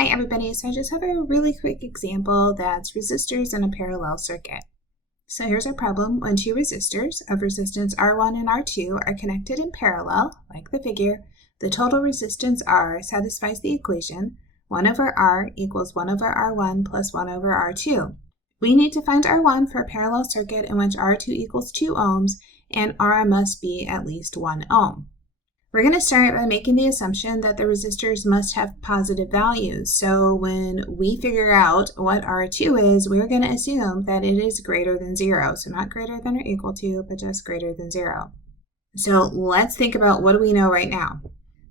Hi everybody, so I just have a really quick example that's resistors in a parallel circuit. So here's our problem. When two resistors of resistance R1 and R2 are connected in parallel, like the figure, the total resistance R satisfies the equation 1 over R equals 1 over R1 plus 1 over R2. We need to find R1 for a parallel circuit in which R2 equals 2 ohms and R must be at least 1 ohm. We're going to start by making the assumption that the resistors must have positive values. So when we figure out what R2 is, we're going to assume that it is greater than 0. So not greater than or equal to, but just greater than 0. So let's think about what do we know right now.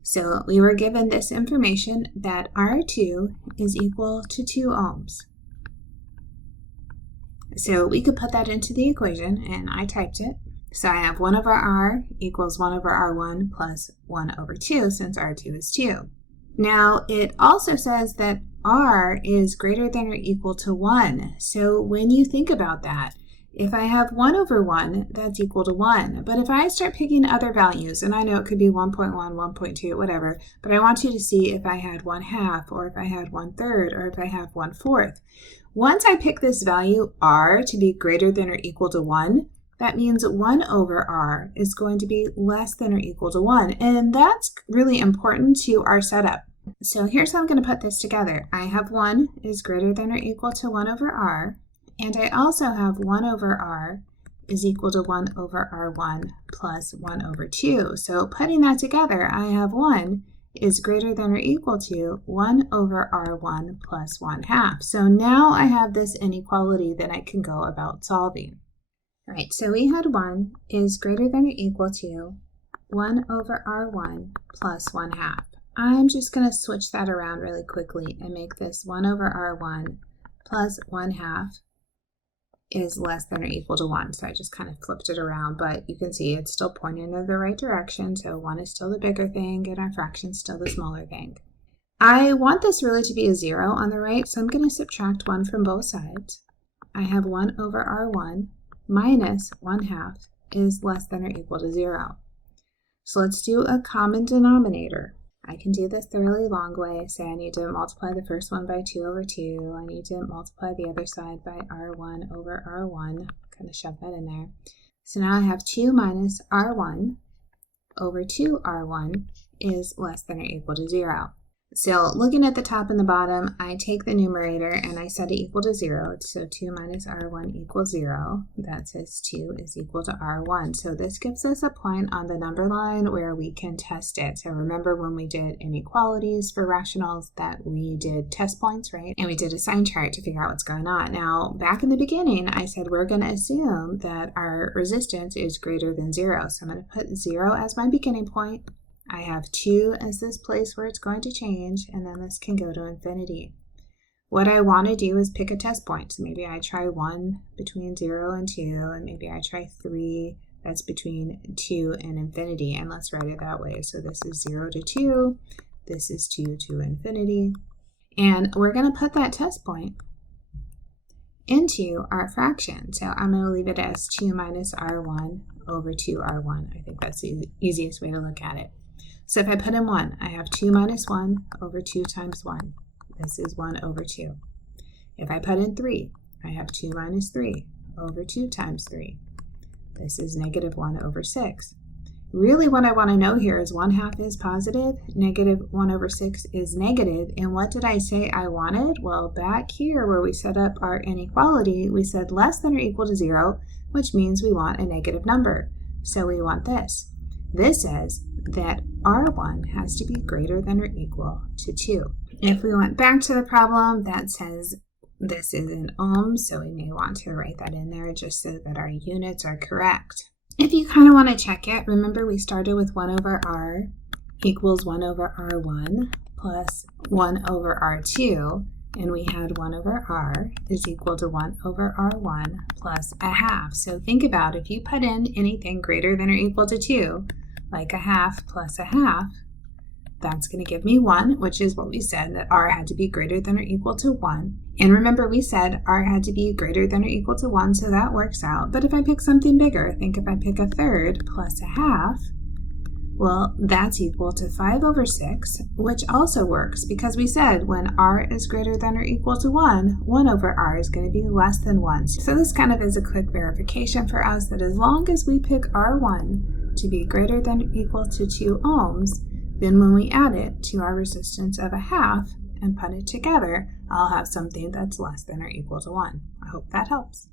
So we were given this information that R2 is equal to 2 ohms. So we could put that into the equation, and I typed it. So I have 1 over R equals 1 over R1 plus 1 over 2, since R2 is 2. Now, it also says that R is greater than or equal to 1. So when you think about that, if I have 1 over 1, that's equal to 1. But if I start picking other values, and I know it could be 1.1, 1.2, whatever, but I want you to see if I had 1/2, or if I had 1/3, or if I have 1/4. Once I pick this value, R, to be greater than or equal to 1, that means 1 over R is going to be less than or equal to 1. And that's really important to our setup. So here's how I'm going to put this together. I have 1 is greater than or equal to 1 over R. And I also have 1 over R is equal to 1 over R1 plus 1 over 2. So putting that together, I have 1 is greater than or equal to 1 over R1 plus 1/2. So now I have this inequality that I can go about solving. All right, so we had 1 is greater than or equal to 1 over R1 plus 1/2. I'm just going to switch that around really quickly and make this 1 over R1 plus 1/2 is less than or equal to 1. So I just kind of flipped it around, but you can see it's still pointing in the right direction. So 1 is still the bigger thing and our fraction is still the smaller thing. I want this really to be a 0 on the right, so I'm going to subtract 1 from both sides. I have 1 over R1 minus 1/2 is less than or equal to 0. So let's do a common denominator. I can do this the really long way. Say I need to multiply the first one by 2 over 2. I need to multiply the other side by R1 over R1. Kind of shove that in there. So now I have 2 minus R1 over 2R1 is less than or equal to 0. So looking at the top and the bottom, I take the numerator and I set it equal to 0. So 2 minus R1 equals 0. That says 2 is equal to R1. So this gives us a point on the number line where we can test it. So remember when we did inequalities for rationals that we did test points, right? And we did a sign chart to figure out what's going on. Now, back in the beginning, I said we're going to assume that our resistance is greater than 0. So I'm going to put 0 as my beginning point. I have 2 as this place where it's going to change, and then this can go to infinity. What I want to do is pick a test point. So maybe I try 1 between 0 and 2, and maybe I try 3 that's between 2 and infinity, and let's write it that way. So this is 0 to 2, this is 2 to infinity, and we're going to put that test point into our fraction. So I'm going to leave it as 2 minus R1 over 2R1. I think that's the easiest way to look at it. So if I put in 1, I have 2 minus 1 over 2 times 1. This is 1 over 2. If I put in 3, I have 2 minus 3 over 2 times 3. This is negative 1 over 6. Really what I want to know here is 1/2 is positive, negative 1 over 6 is negative, and what did I say I wanted? Well, back here where we set up our inequality, we said less than or equal to 0, which means we want a negative number. So we want this. This says that R1 has to be greater than or equal to 2. If we went back to the problem, that says this is in ohms, so we may want to write that in there just so that our units are correct. If you kind of want to check it, remember we started with 1 over R equals 1 over R1 plus 1 over R2, and we had 1 over R is equal to 1 over R1 plus 1/2. So think about if you put in anything greater than or equal to 2, like 1/2 plus 1/2, that's going to give me 1, which is what we said, that R had to be greater than or equal to 1. And remember we said R had to be greater than or equal to 1, so that works out. But if I pick something bigger, think if I pick 1/3 plus 1/2, Well, that's equal to 5 over 6, which also works because we said when r is greater than or equal to 1, 1 over r is going to be less than 1. So this kind of is a quick verification for us that as long as we pick r1 to be greater than or equal to 2 ohms, then when we add it to our resistance of 1/2 and put it together, I'll have something that's less than or equal to 1. I hope that helps.